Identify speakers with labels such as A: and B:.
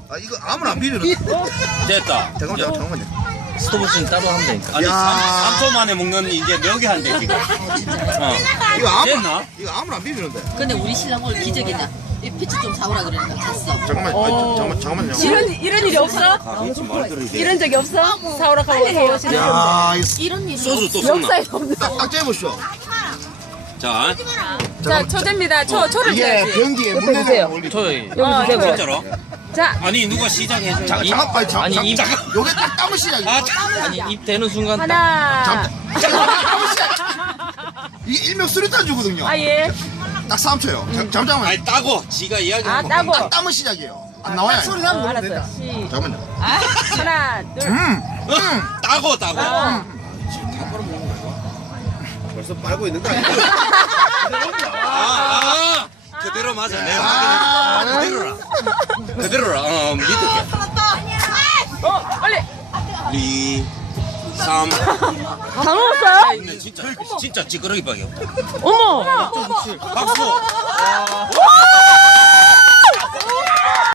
A: 아 이거 아무나 안 비비는.
B: 됐다.
A: 잠깐만요.
C: 스톱워치는 따로 하면 되니까.
B: 아니
A: 야.
B: 3초 만에 먹는 이제 몇 개 한대 지금.
A: 이거 아무
B: 됐나?
A: 이거 아무나 안 비비는데.
D: 근데 우리 신랑 오늘 기적이다. 이 피치 좀 사오라 그러니까 갔어.
A: 잠깐만요.
E: 이런 일이 없어?
B: 아, 그렇지 말 들어 이제.
E: 이런 적이 없어? 사오라 하고 사오시는
A: 야 이거
D: 이런 일이
B: 소주 또 쏟나?
E: 역사에 없는.
A: 딱 재보시오.
B: 자,
E: 자, 초대입니다. 초를
A: 이게
E: 줘야지.
A: 변기에 물 내는 올리.
C: 저희
E: 여기 주세요.
B: 진짜로?
E: 자,
B: 아니 누가 시작해줘.
C: 아니, 이-
A: 요게 딱 땀을 시작이야.
C: 아니 입 대는 순간 딱
E: 하나.
A: 이게 일명 수류탄 주거든요.
E: 아, 예.
A: 딱 3초요. 잠깐만.
B: 아니 따고 지가
E: 아,
B: 이야기하면
E: 따고.
A: 딱 땀은 시작이에요. 안 나와요.
E: 알았어.
A: 잠깐만요.
E: 하나, 둘.
B: 따고 따고.
F: 벌써 빨고 있는 거 아니야?
B: 그대로 맞아. 내가 확인해. 그대로라. 믿을게.
E: 빨리.
B: 2, 3.
E: 다 먹었어요?
B: 근데 진짜 찌끄러기밖에 없다.
E: 어머.
B: 박수.
E: 와!